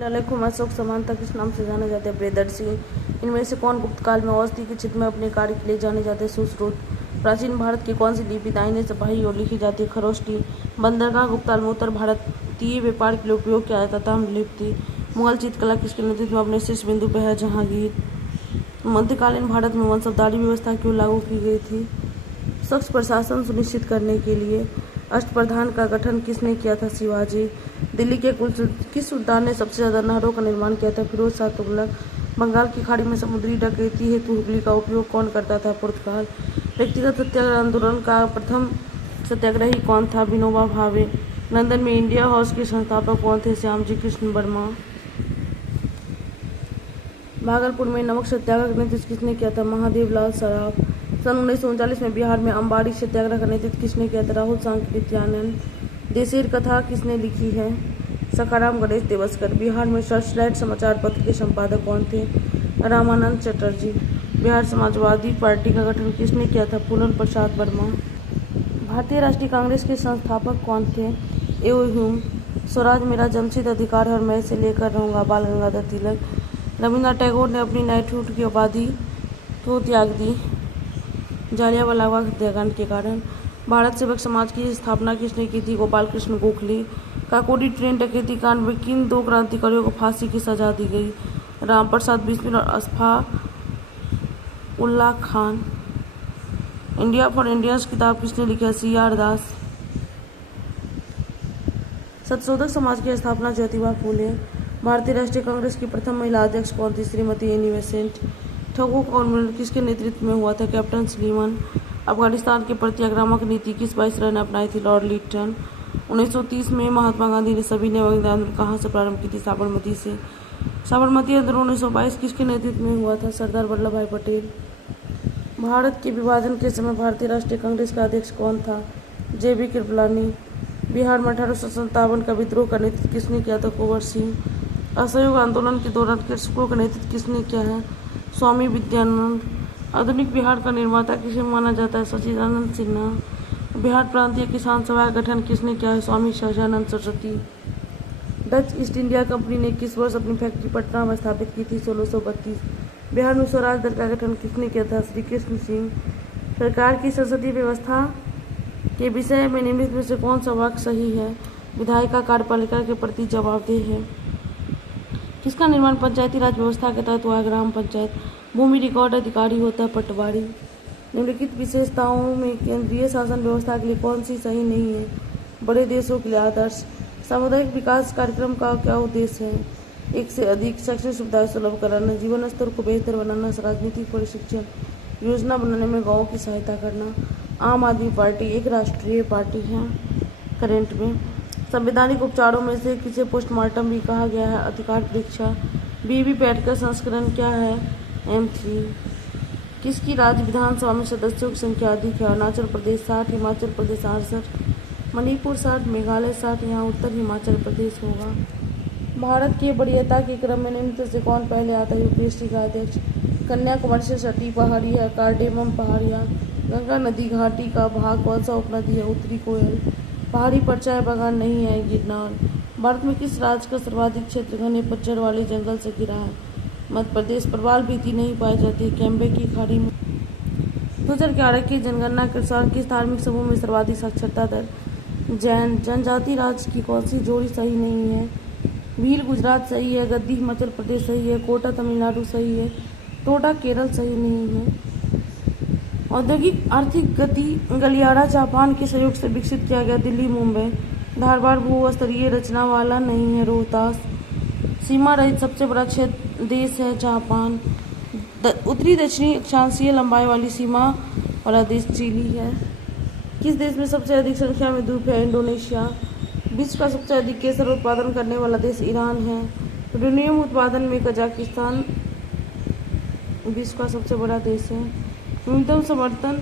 लालय को अशोक समानता किस नाम से जाने जाते हैं? प्रियदर्शी। इनमें से कौन गुप्त काल में अवस्थी के क्षेत्र में अपने कार्य के लिए जाने जाते हैं? सुश्रुत। प्राचीन भारत की कौन सी लिपि दाहिने से बाईं ओर लिखी जाती है? खरोष्टी। बंदरगाह गुप्त काल में उत्तर भारतीय व्यापार के लिए उपयोग किया जाता था? ताम्रलिप्ति। मुगल चित्रकला किसके नेतृत्व में अपने शीर्ष बिंदु पर है? जहांगीर। मध्यकालीन भारत में वंशधारी व्यवस्था क्यों लागू की गई थी? स्वच्छ प्रशासन सुनिश्चित करने के लिए। अष्टप्रधान का गठन किसने किया था? शिवाजी। दिल्ली के किस सुल्तान ने सबसे ज्यादा नहरों का निर्माण किया था? फिरोज शाह तुगलक। बंगाल की खाड़ी में समुद्री डकैती हेतु हुगली का उपयोग कौन करता था? पुर्तगाल। व्यक्तिगत सत्याग्रह आंदोलन का प्रथम सत्याग्रही कौन था? विनोबा भावे। लंदन में इंडिया हाउस के संस्थापक कौन थे? श्यामजी कृष्ण वर्मा। भागलपुर में नमक सत्याग्रह का नेतृत्व किसने किया था? महादेव लाल सराफ। सन 1939 में बिहार में अम्बाड़ी सत्याग्रह का नेतृत्व किसने किया था? राहुल सांकृत्यानंद। देशेर कथा किसने लिखी है? सखाराम गणेश देवस्कर। बिहार में सर्चलाइट समाचार पत्र के संपादक कौन थे? रामानंद चटर्जी। बिहार समाजवादी पार्टी का गठन किसने किया था? पूरन प्रसाद वर्मा। भारतीय राष्ट्रीय कांग्रेस के संस्थापक कौन थे? एओ स्वराज मेरा जमशीद अधिकार है और मैं इसे लेकर रहूंगा, बाल गंगाधर तिलक। रविन्द्रनाथ टैगोर ने अपनी नाइटहुड की उपाधि क्यों त्याग दी? जालियांवाला बाग हत्याकांड के कारण। भारत सेवक समाज की स्थापना किसने की थी? गोपाल कृष्ण गोखले। काकोरी ट्रेन डकैती कांड में किन दो क्रांतिकारियों को फांसी की सजा दी गई? राम प्रसाद बिस्मिल और Ashfaq Ullah Khan. India for Indians किताब किसने लिखी है? CR दास। सत्यशोधक समाज की स्थापना ज्योतिबा फूले। भारतीय राष्ट्रीय कांग्रेस की प्रथम महिला अध्यक्ष कौन थी? Shrimati Annie Besant. ठगों का उन्मूलन किसके नेतृत्व में हुआ था? Captain Sleeman. अफगानिस्तान के प्रति आक्रामक नीति किस वायसरॉय ने अपनाई थी? लॉर्ड लिटन। 1930 में महात्मा गांधी ने सभी ने आंदोलन कहाँ से प्रारंभ की थी? साबरमती से। साबरमती आंदोलन 1922 किसके नेतृत्व में हुआ था? सरदार वल्लभ भाई पटेल। भारत के विभाजन के समय भारतीय राष्ट्रीय कांग्रेस का अध्यक्ष कौन था? JB कृपलानी। बिहार में 1857 का विद्रोह का नेतृत्व किसने किया था? कुंवर सिंह। असहयोग आंदोलन के दौरान कृषकों का नेतृत्व किसने किया है? स्वामी विद्यानंद। आधुनिक बिहार का निर्माता किसे माना जाता है? सच्चिदानंद सिन्हा। बिहार प्रांतीय किसान सभा का गठन किसने किया है? Swami Sahajanand Saraswati. Dutch East India company ने किस वर्ष अपनी फैक्ट्री पटना में स्थापित की थी? 1632। बिहार में स्वराज दल का गठन किसने किया था? श्री कृष्ण सिंह। सरकार की संसदीय व्यवस्था के विषय में निम्नलिखित में से कौन सा वाक्य सही है? विधायिका कार्यपालिका के प्रति जवाबदेह है। किसका निर्माण पंचायती राज व्यवस्था के तहत हुआ है? ग्राम पंचायत। भूमि रिकॉर्ड अधिकारी होता है पटवारी। निम्नलिखित विशेषताओं में केंद्रीय शासन व्यवस्था के लिए कौन सी सही नहीं है? बड़े देशों के लिए आदर्श। सामुदायिक विकास कार्यक्रम का क्या उद्देश्य है? एक से अधिक शैक्षणिक सुविधाएं सुलभ कराना, जीवन स्तर को बेहतर बनाना, राजनीतिक प्रशिक्षण योजना बनाने में गाँव की सहायता करना। आम आदमी पार्टी एक राष्ट्रीय पार्टी है करंट में। संवैधानिक उपचारों में से किसे पोस्टमार्टम भी कहा गया है? अधिकार परीक्षा। वीवीपैट का संस्करण क्या है? M3। किसकी राज्य विधानसभा में सदस्यों की संख्या अधिक है? अरुणाचल प्रदेश 60, हिमाचल प्रदेश 68, मणिपुर 60, मेघालय 60। यहाँ उत्तर हिमाचल प्रदेश होगा। भारत की वरीयता के क्रम में निम्न से कौन पहले आता है? UPSC का अध्यक्ष। कन्याकुमारी से सटी पहाड़ी है कार्डेमम पहाड़ियाँ। गंगा नदी घाटी का भाग कौन सा उपनदी है? उत्तरी कोयल। पहाड़ी पर चाय बागान नहीं है? गिरनार। भारत में किस राज्य का सर्वाधिक क्षेत्र घने पतझड़ वाले जंगल से घिरा है? मध्य प्रदेश। प्रवाल भीति नहीं पाई जाती है कैम्बे की खाड़ी में। 2011 की जनगणना के अनुसार किस धार्मिक समूह में सर्वाधिक साक्षरता दर? जैन। जनजाति राज्य की कौन सी जोड़ी सही नहीं है? भील गुजरात सही है, गद्दी हिमाचल प्रदेश सही है, कोटा तमिलनाडु सही है, टोडा केरल सही नहीं है। औद्योगिक आर्थिक गति गलियारा जापान के सहयोग से विकसित किया गया। दिल्ली मुंबई। धारबाड़ भू स्तरीय रचना वाला नहीं है। रोहतास। सीमा रहित सबसे बड़ा क्षेत्र देश है जापान। उत्तरी दक्षिणी अक्षांशीय लंबाई वाली सीमा वाला देश चिली है। किस देश में सबसे अधिक संख्या में द्वीप है? इंडोनेशिया। विश्व का सबसे अधिक केसर उत्पादन करने वाला देश ईरान है। यूरेनियम उत्पादन में कजाकिस्तान विश्व का सबसे बड़ा देश है। न्यूनतम समर्थन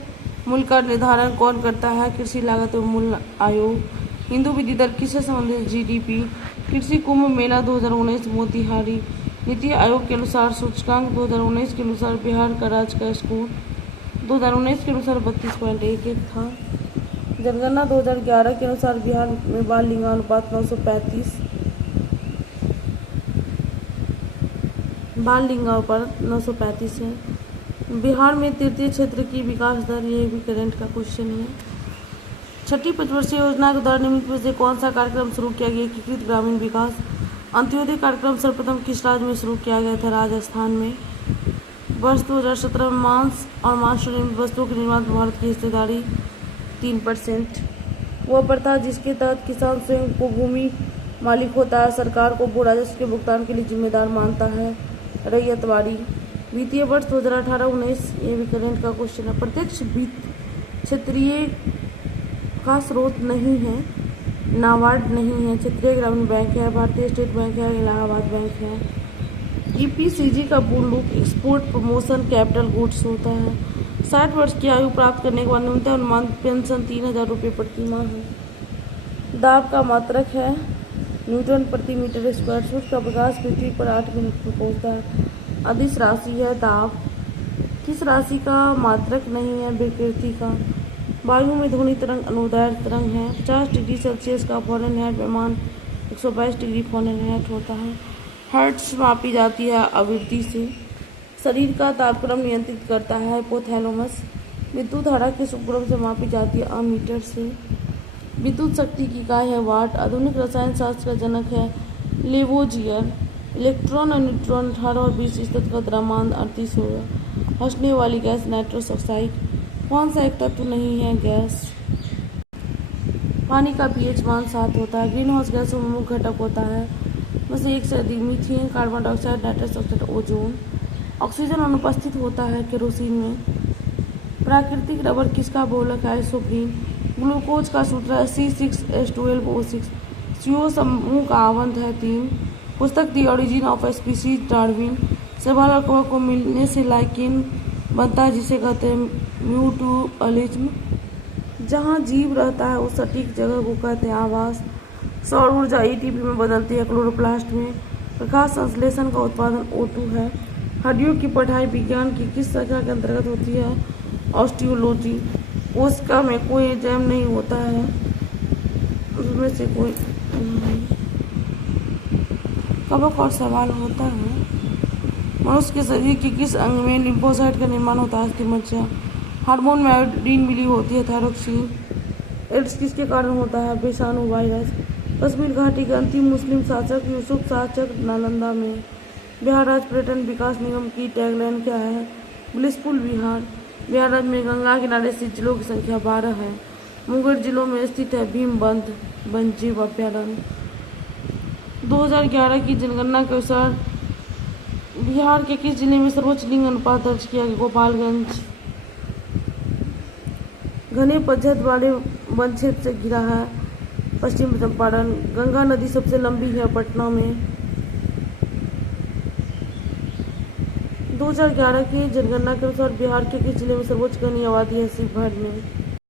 मूल्य का निर्धारण कौन करता है? कृषि लागत एवं मूल्य आयोग। हिंदू विधि दर किससे संबंधित? GDP। कृषि कुंभ मेला 2019 मोतिहारी। नीति आयोग के अनुसार सूचकांक 2019 के अनुसार बिहार का राज्य का स्कोर 2019 के अनुसार 32.11 था। जनगणना 2011 के अनुसार बिहार में बाल लिंगानुपात 935। बाल लिंगाओं पर 935 है। बिहार में तृतीय क्षेत्र की विकास दर, ये भी करंट का क्वेश्चन है। छठी पंचवर्षीय योजना के द्वारा निम्नलिखित में से कौन सा कार्यक्रम शुरू किया गया? एकीकृत ग्रामीण विकास। अंत्योदय कार्यक्रम सर्वप्रथम किस राज्य में शुरू किया गया था? राजस्थान में। वर्ष 2017 में मांस और मांस निर्मित वस्तुओं के निर्माण में भारत की हिस्सेदारी 3%। वह प्रथा जिसके तहत किसान स्वयं को भूमि मालिक होता है, सरकार को भू राजस्व के भुगतान के लिए जिम्मेदार मानता है, रैयतवाड़ी। वित्तीय वर्ष 2018-19, ये भी करंट का क्वेश्चन है। प्रत्यक्ष वित्त क्षेत्रीय का स्रोत नहीं है, नाबार्ड नहीं है, क्षेत्रीय ग्रामीण बैंक है, भारतीय स्टेट बैंक है, इलाहाबाद बैंक है। ईपीसीजी का पूर्ण रूप एक्सपोर्ट प्रमोशन कैपिटल गुड्स होता है। 60 वर्ष की आयु प्राप्त करने के बाद न्यूनतम अनुमानित पेंशन 3000 रुपये प्रति माह है। दाब का मात्रक है न्यूटन प्रति मीटर स्क्वायर। सूर्य का प्रकाश पृथ्वी पर 8 मिनट में पहुंचता है। अदिश राशि है दाब। किस राशि का मात्रक नहीं है? विकृति का। वायु में ध्वनि तरंग अनुदैर्घ्य तरंग है। 50 डिग्री सेल्सियस का फ़ारेनहाइट पैमाना 122 डिग्री फ़ारेनहाइट होता है। हर्ट्ज मापी जाती है आवृत्ति से। शरीर का तापक्रम नियंत्रित करता है हाइपोथैलेमस। विद्युत धारा किस उपकरण से मापी जाती है? अमीटर से। विद्युत शक्ति की इकाई है वाट। आधुनिक रसायन शास्त्र का जनक है लेवोजियर। इलेक्ट्रॉन और न्यूट्रॉन 18 और 20 स्थित का द्रव्यमान 38 होगा। हंसने वाली गैस नाइट्रस ऑक्साइड। कौन सा एक तत्व नहीं है? गैस। पानी का पीएच मान 7 होता है। ग्रीन हाउस गैसों में मुख्य घटक होता है में से एक से अधिक methane, carbon dioxide, nitrous oxide, ozone. Oxygen अनुपस्थित होता है केरोसिन में। प्राकृतिक रबर किसका बहुलक है? आइसोप्रीन। ग्लूकोज का सूत्र है C6H12O6। CO समूह का आवंत है 3। पुस्तक the origin of species Darwin. शैवाल और कवक को मिलने से लाइकेन बनता है जिसे कहते हैं म्यूटुअलिज्म। जहाँ जीव रहता है उस सटीक जगह को कहते हैं आवास। सौर ऊर्जा एटीपी में बदलती है क्लोरोप्लास्ट में। प्रकाश संश्लेषण का उत्पादन O2 है। हड्डियों की पढ़ाई विज्ञान की किस शाखा के अंतर्गत होती है? ऑस्टियोलॉजी। कोशिका में कोई एंजाइम नहीं होता है, उसमें से कोई कवक और शैवाल होता है। मनुष्य के शरीर के किस अंग में लिम्फोसाइट का निर्माण होता है? अस्थिमज्जा। हार्मोन में आयोडीन मिली होती है थायरोक्सिन। एड्स किसके कारण होता है? विषाणु वायरस। कश्मीर घाटी के अंतिम मुस्लिम शासक यूसुफ शाह चक नालंदा में। बिहार राज्य पर्यटन विकास निगम की टैगलाइन क्या है? ब्लिसफुल बिहार। बिहार राज्य में गंगा किनारे स्थित जिलों की संख्या 12 है। मुंगेर जिलों में स्थित है भीमबंध वन्यजीव अभ्यारण्य। 2011 की जनगणना के अनुसार बिहार के किस जिले में सर्वोच्च लिंग अनुपात दर्ज किया गया? गोपालगंज। घने पतझड़ वाले वन क्षेत्र से घिरा है पश्चिम चंपारण। गंगा नदी सबसे लंबी है पटना में। 2011 की जनगणना के अनुसार बिहार के किस जिले में सर्वोच्च घनी आबादी है? शिवहर में।